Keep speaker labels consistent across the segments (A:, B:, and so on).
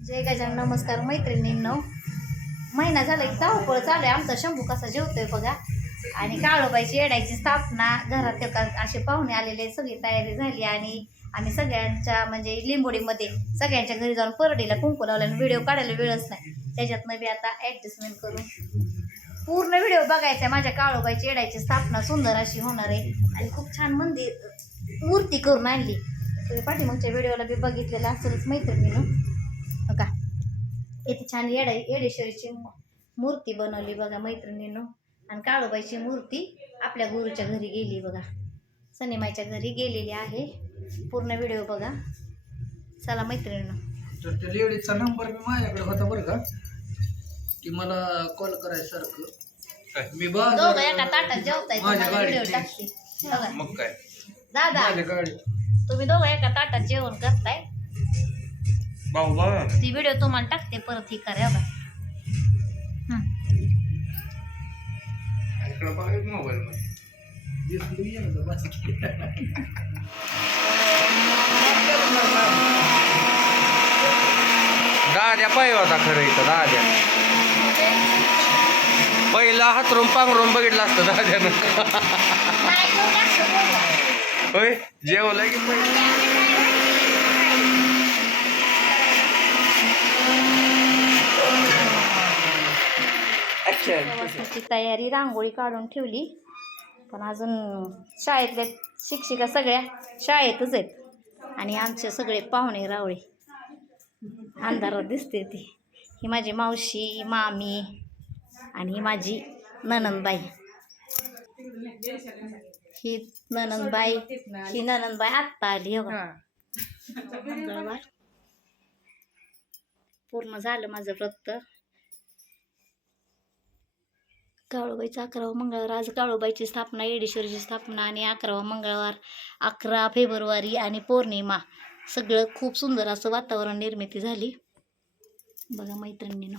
A: जय गजान नमस्कार मैत्रिणींनो. महिना झाला की धावपळ चालू आहे. आमचा शंभू कसा जेवतोय बघा. आणि काळोबाईची येडायची स्थापना घरात असे पाहुणे आलेले सगळी तयारी झाली आणि आम्ही सगळ्यांच्या म्हणजे लिंबोडीमध्ये सगळ्यांच्या घरी जाऊन परडीला कुंकू लावला आणि व्हिडिओ काढायला वेळच नाही. त्याच्यातनं बी आता ॲडजस्टमेंट करू पूर्ण व्हिडिओ बघायचा माझ्या काळोबाईची येडायची स्थापना सुंदर अशी होणार आहे. आणि खूप छान मंदिर मूर्ती करून आणली. तुम्ही पाठीमागच्या व्हिडिओला बी बघितलेलं असेलच मैत्रिणीनं. किती छान येडा येडेश्वरीची मूर्ती बनवली बघा मैत्रिणीनं. आणि काळूबाईची मूर्ती आपल्या गुरुच्या घरी गेली बघा. सनीमाईच्या घरी गेलेली आहे. पूर्ण व्हिडिओ बघा. चला मैत्रिणीनं.
B: तर त्या लेडीजचा नंबर मी माझ्याकडे होता बरं का? की मला कॉल करायसारखं. मी
A: दोघं एका ताटात जेवताय
B: माझ्या
A: तुम्हाला व्हिडिओ
B: गाडीत
A: टाकते. बघा.
C: मग काय?
A: दादा
B: माझ्या गाडी
A: तुम्ही दोघं एका ताटात जेवण करताय.
C: बघा
A: ती व्हिडिओ तुम्हाला टाकते परत ही करा
B: बस.
C: दाद्या पाय होता खरं इथं दाद्या पहिला हातरून पांघरून बघितलं असतं दाद्यानं. होय जेवलं की पहिलं.
A: प्रवासाची तयारी रांगोळी काढून ठेवली. पण अजून शाळेतल्या शिक्षिका सगळ्या शाळेतच आहेत. आणि आमचे सगळे पाहुणे रावळे. अंधारात दिसते ती. ही माझी मावशी मामी आणि ही माझी ननंदबाई. ही ननंदबाई ही ननंदबाई आत्ता आली हो. पूर्ण झालं माझं व्रत काळूबाईचा अकरावा मंगळवार. आज काळूबाईची स्थापना येडेश्वरीची स्थापना आणि अकरावा मंगळवार अकरा फेब्रुवारी आणि पौर्णिमा. सगळं खूप सुंदर असं वातावरण निर्मिती झाली. बघा मैत्रिणीनं.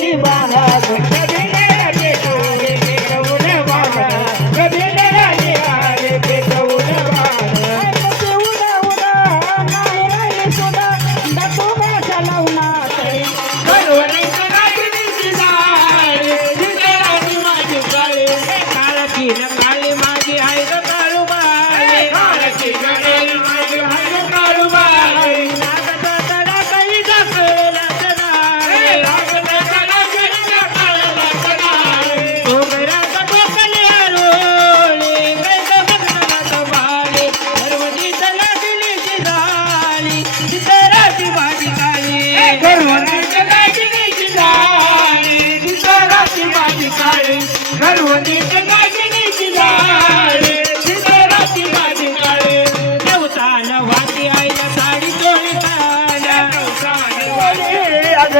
D: জীবন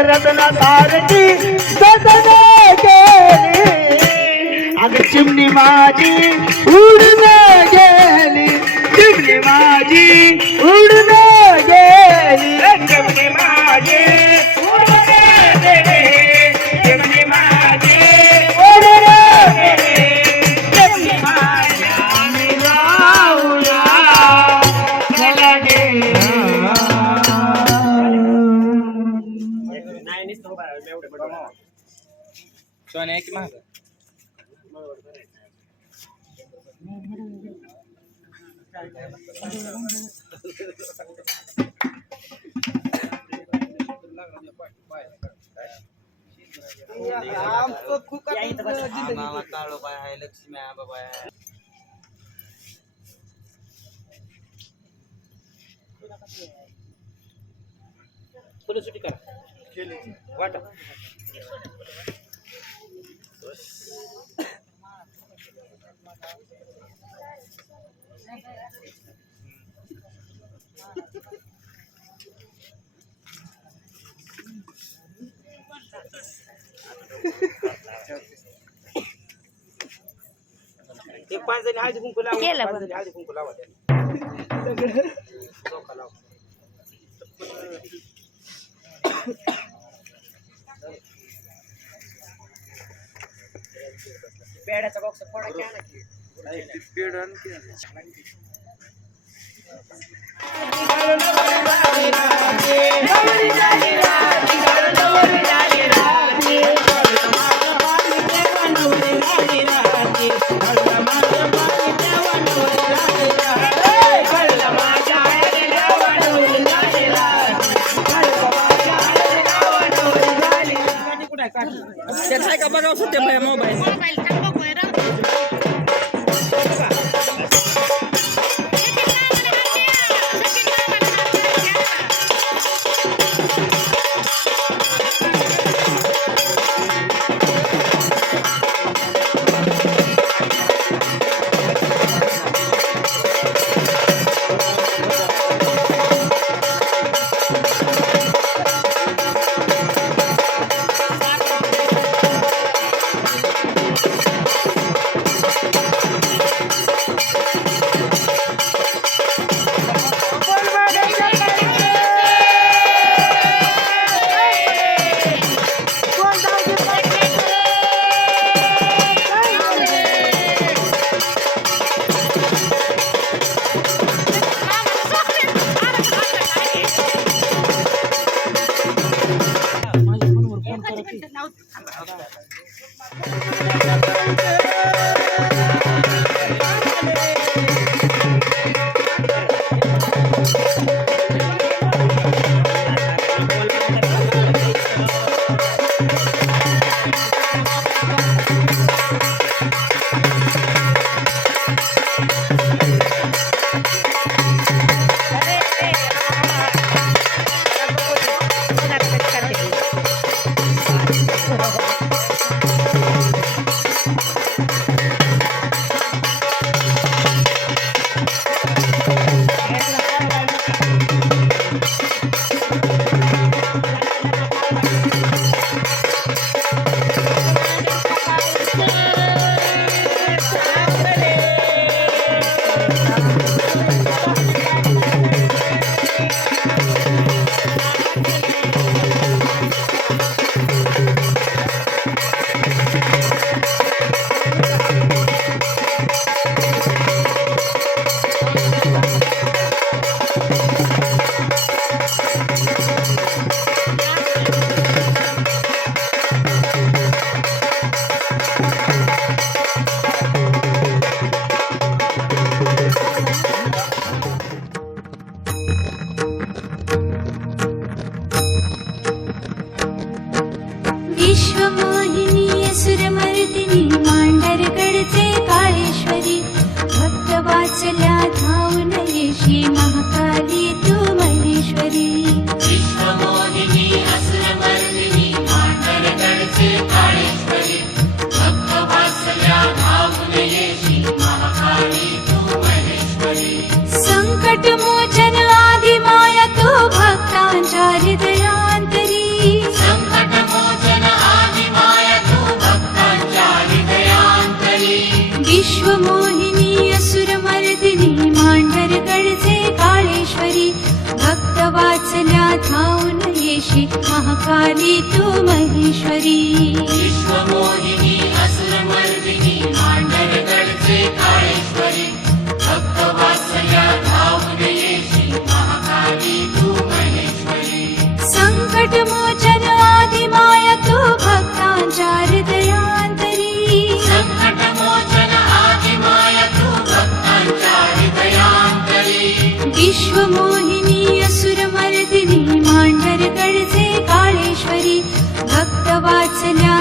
D: रत्न चिमणी माझी उडून गेली. चिमणी माझी उडून
C: सोन्या आहे की महाग
E: आमचं खूप मामा लक्ष्मी आबाबाय आहे फुलं सुटी करा. वाटा. Jesus. E quase ele rasga com colar, quase ele rasga com colar. Hey, 50 run. 90. वाचल्या येशी महाकाली तू महेश्वरी. संकट